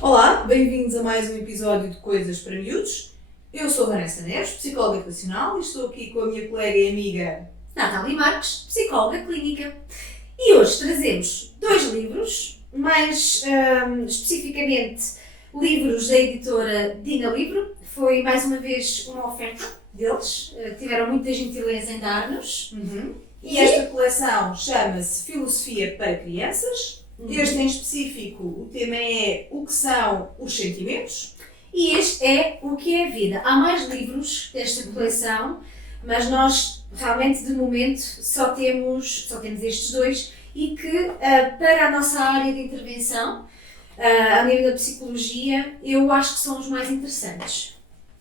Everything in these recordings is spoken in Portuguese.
Olá, bem-vindos a mais um episódio de Coisas para Miúdos. Eu sou a Vanessa Neves, psicóloga educacional, e estou aqui com a minha colega e amiga Natália Marques, psicóloga clínica. E hoje trazemos dois livros, mais especificamente livros da editora Dina Livro. Foi mais uma vez uma oferta deles, tiveram muita gentileza em dar-nos. E esta coleção chama-se Filosofia para Crianças. Este em específico, o tema é o que são os sentimentos. E este é O que é a Vida. Há mais livros desta coleção, mas nós realmente de momento só temos estes dois e que para a nossa área de intervenção, a nível da psicologia, eu acho que são os mais interessantes.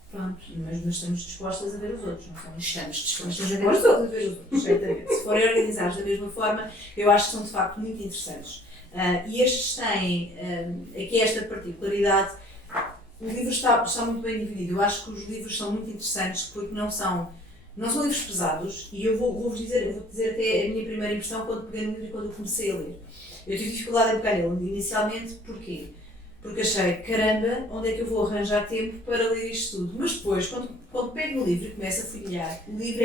Pronto, mas estamos dispostas a ver os outros, não somos? Estamos dispostos a ver Estamos os outros. a ver os outros, perfeitamente. Se forem organizados da mesma forma, eu acho que são de facto muito interessantes. E estes têm aqui esta particularidade. O livro está muito bem dividido. Eu acho que os livros são muito interessantes porque não são livros pesados, e eu vou-te dizer até a minha primeira impressão quando peguei no livro e quando eu comecei a ler. Eu tive dificuldade em pegar nele inicialmente. Porquê? Porque achei, caramba, onde é que eu vou arranjar tempo para ler isto tudo? Mas depois, quando pego no livro e começo a folhear, o livro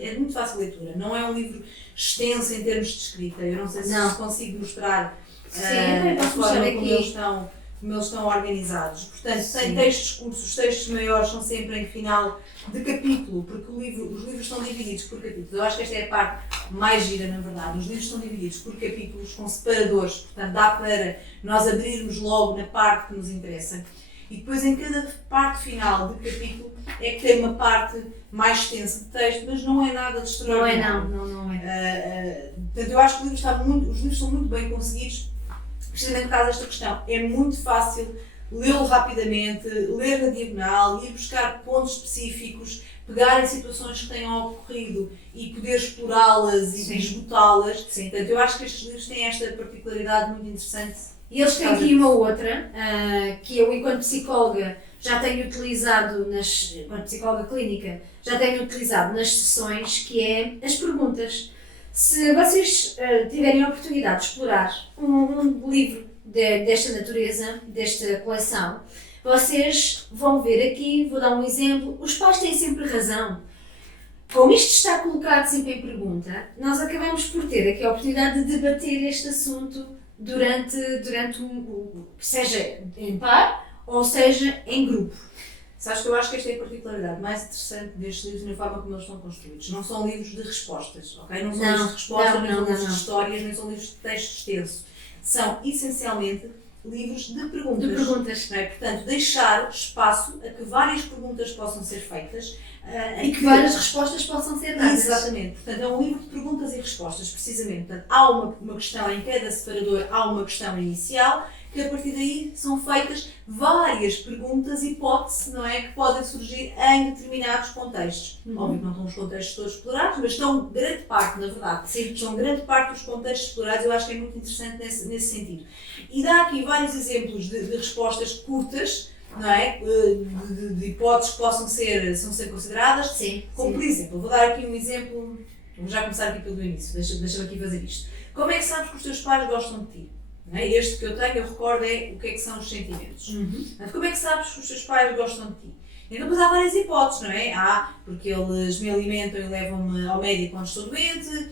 é muito fácil de leitura. Não é um livro extenso em termos de escrita. Eu não sei se consigo mostrar a forma como eles estão organizados. Portanto, tem textos curtos, os textos maiores são sempre em final de capítulo, porque os livros estão divididos por capítulos. Eu acho que esta é a parte mais gira, na verdade. Os livros estão divididos por capítulos com separadores, portanto dá para nós abrirmos logo na parte que nos interessa. E depois em cada parte final de capítulo é que tem uma parte mais extensa de texto, mas não é nada de extraordinário. Não é. Portanto, eu acho que os livros são muito bem conseguidos, precisamente por causa desta questão. É muito fácil lê-lo rapidamente, ler na diagonal, ir buscar pontos específicos, pegar em situações que tenham ocorrido e poder explorá-las e esgotá-las. Portanto, eu acho que estes livros têm esta particularidade muito interessante. E eles têm aqui uma outra, que eu, enquanto psicóloga, já tenho utilizado, enquanto psicóloga clínica, já tenho utilizado nas sessões, que é as perguntas. Se vocês tiverem a oportunidade de explorar um livro desta natureza, desta coleção, vocês vão ver aqui, vou dar um exemplo, os pais têm sempre razão. Como isto está colocado sempre em pergunta, nós acabamos por ter aqui a oportunidade de debater este assunto durante seja em par ou seja em grupo. Sabes que eu acho que esta é a particularidade mais interessante destes livros na forma como eles estão construídos. Não são livros de respostas, ok? Não são livros de respostas, nem são livros de histórias, nem são livros de texto extenso. São, essencialmente, livros de perguntas. Não é? Portanto, deixar espaço a que várias perguntas possam ser feitas e que várias respostas possam ser dadas. Exatamente. Portanto, é um livro de perguntas e respostas, precisamente. Portanto, há uma questão em cada separador, há uma questão inicial, que a partir daí são feitas várias perguntas, hipóteses, não é? Que podem surgir em determinados contextos. Óbvio que não estão os contextos todos explorados, mas estão grande parte, na verdade. Sim. Estão grande parte dos contextos explorados. Eu acho que é muito interessante nesse sentido. E dá aqui vários exemplos de respostas curtas, não é? De hipóteses que possam ser consideradas. Sim. Como, por exemplo, vou dar aqui um exemplo, vou já começar aqui pelo início, deixa-me aqui fazer isto. Como é que sabes que os teus pais gostam de ti? Não é? Este que eu tenho, eu recordo, é o que é que são os sentimentos. Mas como é que sabes que os teus pais gostam de ti? Então, depois há várias hipóteses, não é? Porque eles me alimentam e levam-me ao médico quando estou doente,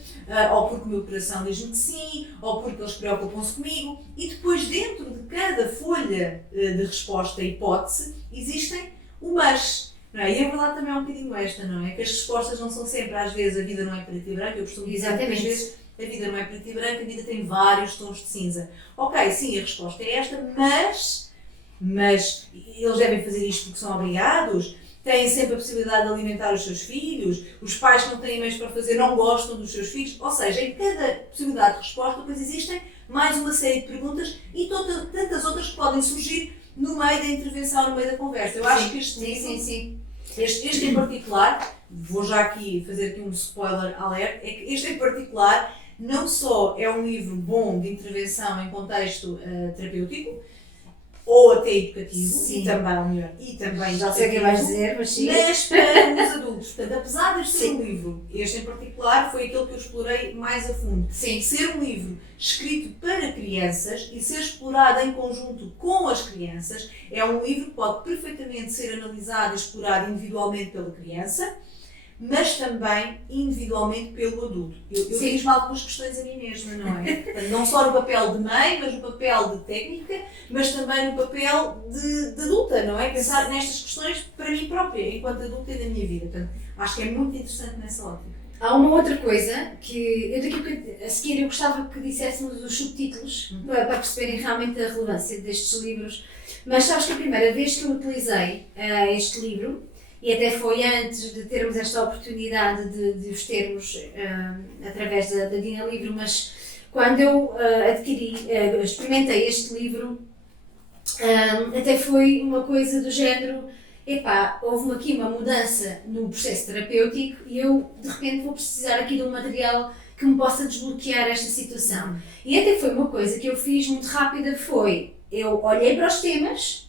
ou porque o meu coração diz-me que sim, ou porque eles preocupam-se comigo. E depois, dentro de cada folha de resposta e hipótese, existem o mas. Não é? E a verdade também é um bocadinho esta, não é? Que as respostas não são sempre, às vezes, a vida não é preto e branco. Eu costumo dizer que às vezes a vida não é preto e branco, a vida tem vários tons de cinza. Ok, sim, a resposta é esta, mas eles devem fazer isto porque são obrigados, têm sempre a possibilidade de alimentar os seus filhos, os pais que não têm meios para fazer não gostam dos seus filhos, ou seja, em cada possibilidade de resposta depois existem mais uma série de perguntas e tantas outras que podem surgir no meio da intervenção, no meio da conversa. Eu acho que este em particular, vou já aqui fazer aqui um spoiler alert, é que este em particular não só é um livro bom de intervenção em contexto terapêutico, ou até educativo, Sim. e também, ou melhor, e também Já sei o que vais dizer, mas sim. mas para os adultos. Portanto, apesar de ser um livro, este em particular foi aquele que eu explorei mais a fundo, Sim. ser um livro escrito para crianças e ser explorado em conjunto com as crianças, é um livro que pode perfeitamente ser analisado e explorado individualmente pela criança, mas também individualmente pelo adulto. Eu fiz-me algumas questões a mim mesma, não é? Portanto, não só no papel de mãe, mas no papel de técnica, mas também no papel de adulta, não é? Pensar nestas questões para mim própria, enquanto adulta e na minha vida. Portanto, acho que é muito interessante nessa ótica. Há uma outra coisa que eu daqui a seguir eu gostava que disséssemos os subtítulos para perceberem realmente a relevância destes livros. Mas sabes que a primeira vez que eu utilizei este livro, e até foi antes de termos esta oportunidade de os termos através da Dina Livro, mas quando eu experimentei este livro, até foi uma coisa do género, epá, houve aqui uma mudança no processo terapêutico e eu de repente vou precisar aqui de um material que me possa desbloquear esta situação. E até foi uma coisa que eu fiz muito rápida, foi, eu olhei para os temas,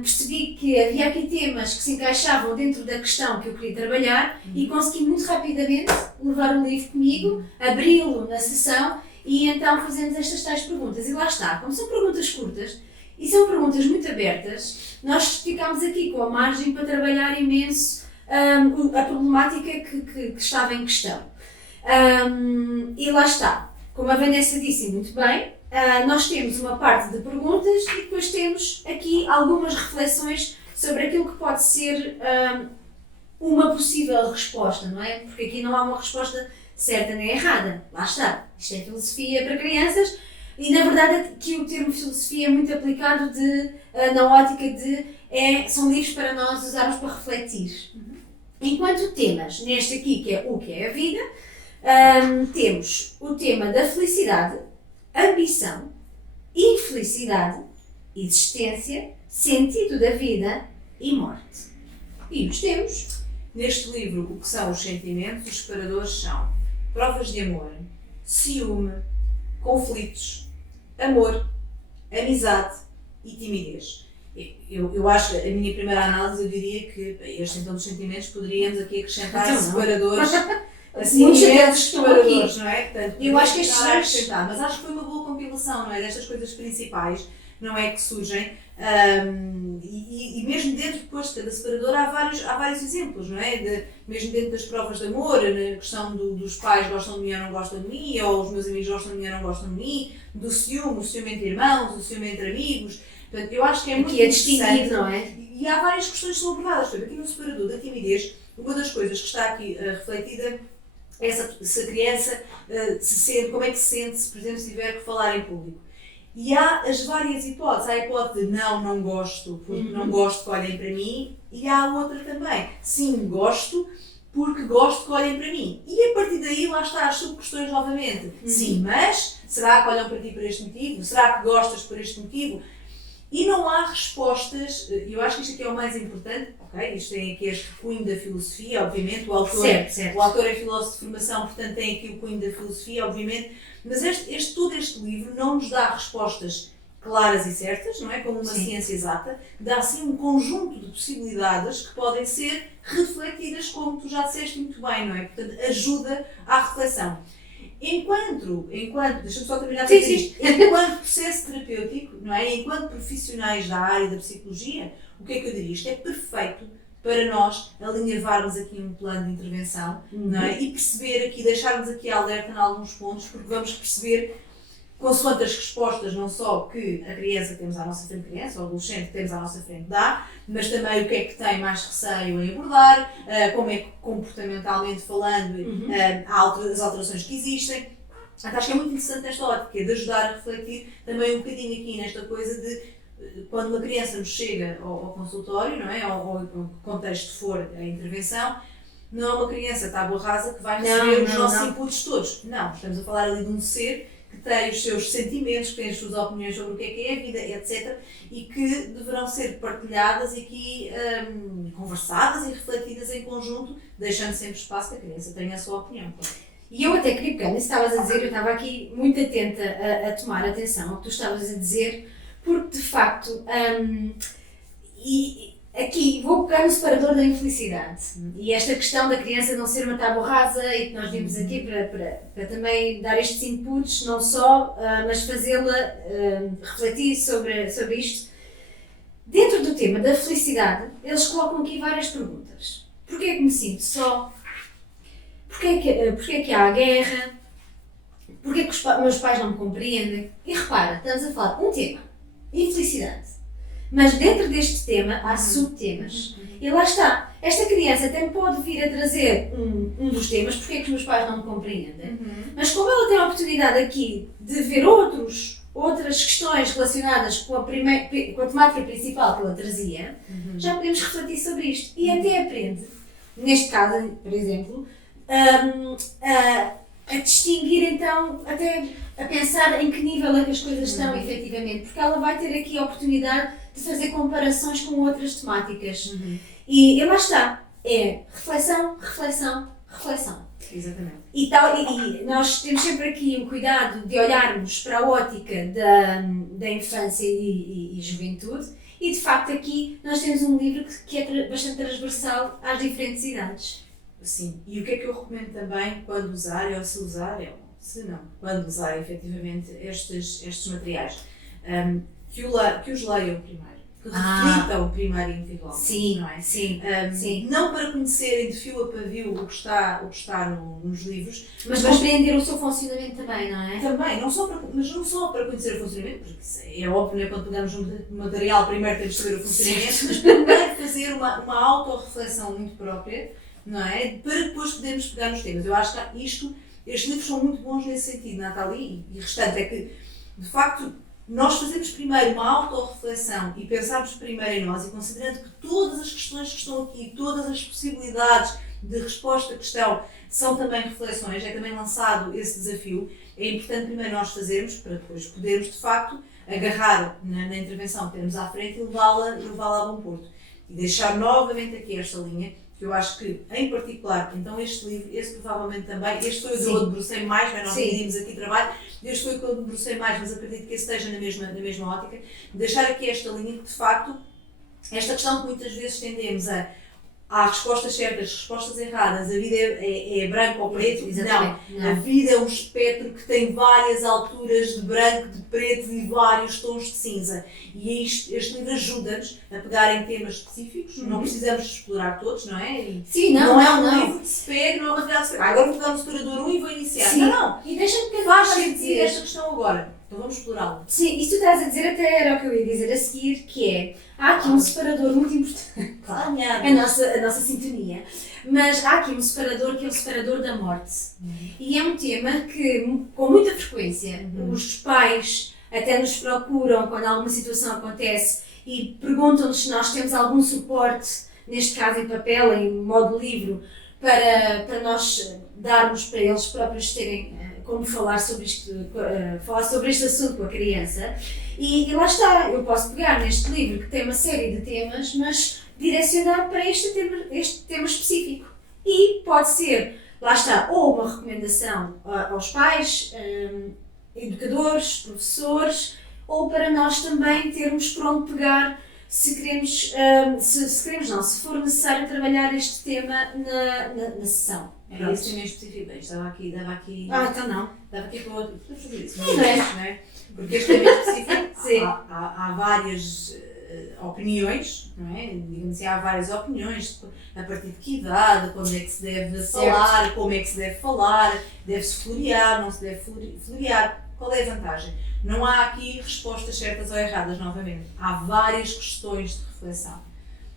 percebi que havia aqui temas que se encaixavam dentro da questão que eu queria trabalhar e consegui muito rapidamente levar o livro comigo, abri-lo na sessão e então fazemos estas tais perguntas. E lá está, como são perguntas curtas e são perguntas muito abertas, nós ficámos aqui com a margem para trabalhar imenso a problemática que estava em questão. E lá está, como a Vanessa disse muito bem, nós temos uma parte de perguntas e depois temos aqui algumas reflexões sobre aquilo que pode ser uma possível resposta, não é? Porque aqui não há uma resposta certa nem errada. Lá está, isto é filosofia para crianças e na verdade aqui o termo filosofia é muito aplicado na ótica de são livros para nós usarmos para refletir. Enquanto temas, neste aqui que é o que é a vida, temos o tema da felicidade, ambição, infelicidade, existência, sentido da vida e morte. E os temos. Neste livro, o que são os sentimentos, os separadores são provas de amor, ciúme, conflitos, amor, amizade e timidez. Eu acho que a minha primeira análise eu diria que este então dos sentimentos poderíamos aqui acrescentar Então, separadores. Assim, muitos imensos deles estão separadores, aqui. não é? Portanto, Eu acho que estes podemos dois- acrescentar, mas acho que foi uma boa compilação, não é? Destas coisas principais, não é? Que surgem. E mesmo dentro depois de cada separador há vários exemplos, não é? Mesmo dentro das provas de amor, na questão dos pais gostam de mim ou não gostam de mim, ou os meus amigos gostam de mim ou não gostam de mim, do ciúme, o ciúme entre irmãos, o ciúme entre amigos. Portanto, eu acho que é muito Aqui é interessante. distinguido, não é? E há várias questões que são abordadas. Portanto, aqui no separador da timidez, uma das coisas que está aqui refletida é se a criança se sente, como é que se sente, se, por exemplo, se tiver que falar em público. E há as várias hipóteses. Há a hipótese de não gosto, porque não gosto que olhem para mim, e há a outra também. Sim, gosto, porque gosto que olhem para mim. E a partir daí, lá está as sub-questões novamente. Sim, mas será que olham para ti por este motivo? Será que gostas por este motivo? E não há respostas, eu acho que isto aqui é o mais importante, ok? Isto tem aqui este cunho da filosofia, obviamente, o autor é filósofo de formação, portanto tem aqui o cunho da filosofia, obviamente, mas todo este livro não nos dá respostas claras e certas, não é? Como uma ciência exata, dá assim um conjunto de possibilidades que podem ser refletidas, como tu já disseste muito bem, não é? Portanto, ajuda à reflexão. Enquanto deixa-me só terminar com isto, enquanto processo terapêutico, não é? Enquanto profissionais da área da psicologia, o que é que eu diria? Isto é perfeito para nós alinhavarmos aqui um plano de intervenção, não é? E perceber aqui, deixarmos aqui alerta em alguns pontos, porque vamos perceber, consoante as respostas, não só que a criança que temos à nossa frente, criança ou adolescente que temos à nossa frente dá, mas também o que é que tem mais receio em abordar, como é que comportamentalmente falando há as alterações que existem. Então, acho que é muito interessante esta ótica de ajudar a refletir também um bocadinho aqui nesta coisa de quando uma criança nos chega ao consultório, não é? Ou o contexto for a intervenção, não é uma criança tábua rasa que vai receber os nossos inputs todos. Não, estamos a falar ali de um ser que tem os seus sentimentos, que tem as suas opiniões sobre o que é a vida, etc. E que deverão ser partilhadas e aqui conversadas e refletidas em conjunto, deixando sempre espaço que a criança tenha a sua opinião. E eu até queria pegar nisso que estavas a dizer, eu estava aqui muito atenta a tomar atenção ao que tu estavas a dizer, porque de facto, e aqui vou pegar no separador da infelicidade e esta questão da criança não ser uma tábua rasa e que nós vimos aqui para também dar estes inputs, não só, mas fazê-la refletir sobre isto. Dentro do tema da felicidade, eles colocam aqui várias perguntas. Porquê é que me sinto só? Porquê é que há a guerra? Porquê é que os meus pais não me compreendem? E repara, estamos a falar um tema, infelicidade. Mas dentro deste tema há subtemas. E lá está. Esta criança até pode vir a trazer um dos temas, porque é que os meus pais não me compreendem. Mas como ela tem a oportunidade aqui de ver outras questões relacionadas com a temática principal que ela trazia, já podemos refletir sobre isto. E até aprende, neste caso, por exemplo, a distinguir então, até a pensar em que nível é que as coisas estão efetivamente, porque ela vai ter aqui a oportunidade de fazer comparações com outras temáticas. E lá está, é reflexão, reflexão, reflexão. Exatamente. E nós temos sempre aqui o cuidado de olharmos para a ótica da infância e juventude, e de facto aqui nós temos um livro que é bastante transversal às diferentes idades. Sim, e o que é que eu recomendo também quando usar, ou se usar, se não, quando usar efetivamente estes materiais? Que os leiam primeiro, que reflitam primeiro individualmente. Sim, não é? Sim, sim. Não para conhecerem de fio a pavio o que está nos livros, mas compreender o seu funcionamento também, não é? Também, mas não só para conhecer o funcionamento, porque isso é óbvio, né? Quando pegamos um material, primeiro temos de saber o funcionamento, mas primeiro fazer uma autorreflexão muito própria, não é? Para depois podermos pegar nos temas. Eu acho que estes livros são muito bons nesse sentido, Nathalie, e restante é que, de facto, nós fazemos primeiro uma autorreflexão e pensarmos primeiro em nós e considerando que todas as questões que estão aqui, todas as possibilidades de resposta à questão são também reflexões, é também lançado esse desafio, é importante primeiro nós fazermos para depois podermos, de facto, agarrar na intervenção que temos à frente e levá-la a bom porto. E deixar novamente aqui esta linha, que eu acho que, em particular, então este livro, esse provavelmente também, este foi o que eu debrucei mais, mas nós dividimos aqui trabalho, este foi o que eu debrucei mais, mas acredito que esse esteja na mesma ótica, deixar aqui esta linha que, de facto, esta questão que muitas vezes tendemos há respostas certas, respostas erradas, a vida é branco ou preto. Não. A vida é um espectro que tem várias alturas de branco, de preto e vários tons de cinza. E este livro ajuda-nos a pegar em temas específicos, não precisamos explorar todos, não é? Não é um livro que se pega, não é um material que se pega. Agora vou pegar um separador 1 e vou iniciar. Sim. Não. E deixa-me que faz sentido esta questão agora. Então vamos explorá-la. Sim, isso tu estás a dizer até era o que eu ia dizer a seguir, que é, há aqui um separador muito importante, a nossa sintonia, mas há aqui um separador que é o separador da morte. E é um tema que, com muita frequência, os pais até nos procuram quando alguma situação acontece e perguntam-nos se nós temos algum suporte, neste caso em papel, em modo livro, para nós darmos para eles próprios terem como falar sobre este assunto com a criança. E lá está, eu posso pegar neste livro que tem uma série de temas, mas direcionar para este tema específico. E pode ser, lá está, ou uma recomendação aos pais, educadores, professores, ou para nós também termos por onde pegar se for necessário trabalhar este tema na sessão. É isso também específico. Dava aqui. Então não. Dava aqui para outro. Podemos fazer isso. Não é? Porque este tema específico há várias opiniões, não é? Digamos assim, há várias opiniões a partir de que idade, quando é que se deve falar, como é que se deve falar, deve-se florear, não se deve florear. Qual é a vantagem? Não há aqui respostas certas ou erradas, novamente. Há várias questões de reflexão.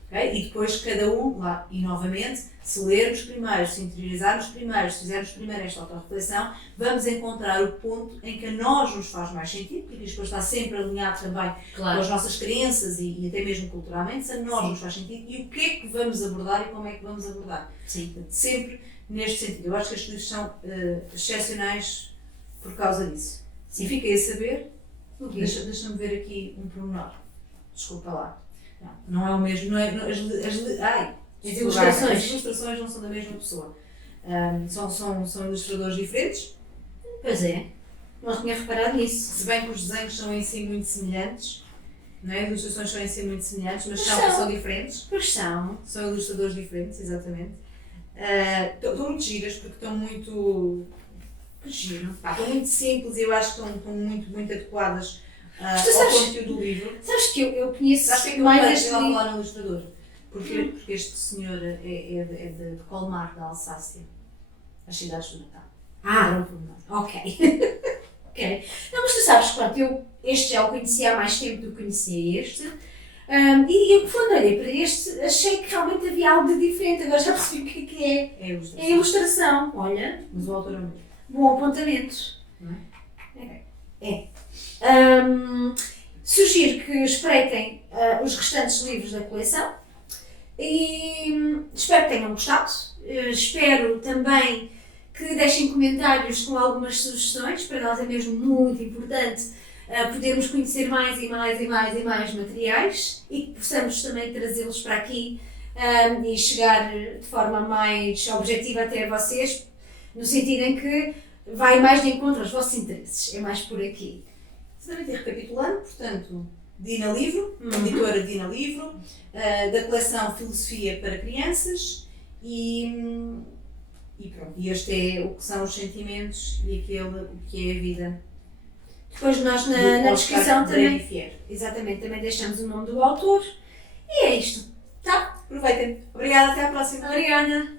Okay? E depois cada um, lá, e novamente, se lermos primeiro, se interiorizarmos primeiro, se fizermos primeiro esta autorreflexão, vamos encontrar o ponto em que a nós nos faz mais sentido, porque isto depois está sempre alinhado também com as nossas crenças e até mesmo culturalmente, se a nós nos faz sentido e o que é que vamos abordar e como é que vamos abordar. Sempre neste sentido. Eu acho que estes livros são excepcionais por causa disso. E fiquei a saber, deixa-me ver aqui um pormenor. Desculpa lá. Não é o mesmo, as ilustrações não são da mesma pessoa. São ilustradores diferentes. Pois é, não tinha reparado nisso. Se bem que os desenhos são em si muito semelhantes, não é? As ilustrações podem ser muito semelhantes, mas Mas são diferentes. Pois são. São ilustradores diferentes, exatamente. Estão muito giras porque estão muito. Que giro. Estão muito simples e eu acho que estão muito adequadas Mas tu ao sabes- conteúdo do livro. Sabes que eu conheço Acho que é que eu mais mais este lá livro. falar no ilustrador. Porque este senhor é de Colmar, da Alsácia, as cidades do Natal. Ah, ok. Ok. Não, mas tu sabes, pronto, este já o conhecia há mais tempo do que conhecia este. E eu, quando olhei para este, achei que realmente havia algo de diferente. Agora já percebi o que é. É a ilustração. É a ilustração. Olha, Mas o autor é o mesmo. bom apontamento. Não é? Sugiro que espreitem os restantes livros da coleção e espero que tenham gostado. Espero também que deixem comentários com algumas sugestões. Para nós é mesmo muito importante podermos conhecer mais e mais materiais e que possamos também trazê-los para aqui e chegar de forma mais objetiva até vocês, no sentido em que vai mais de encontro aos vossos interesses. É mais por aqui. Exatamente, e recapitulando, portanto, Dina Livro, editora Dina Livro, da coleção Filosofia para Crianças e pronto. E este é o que são os sentimentos e o que é a vida. Depois nós Do na Oscar descrição também, Fier. exatamente, também deixamos o nome do autor. E é isto. Tá? Aproveitem. Obrigada, até à próxima. Obrigada.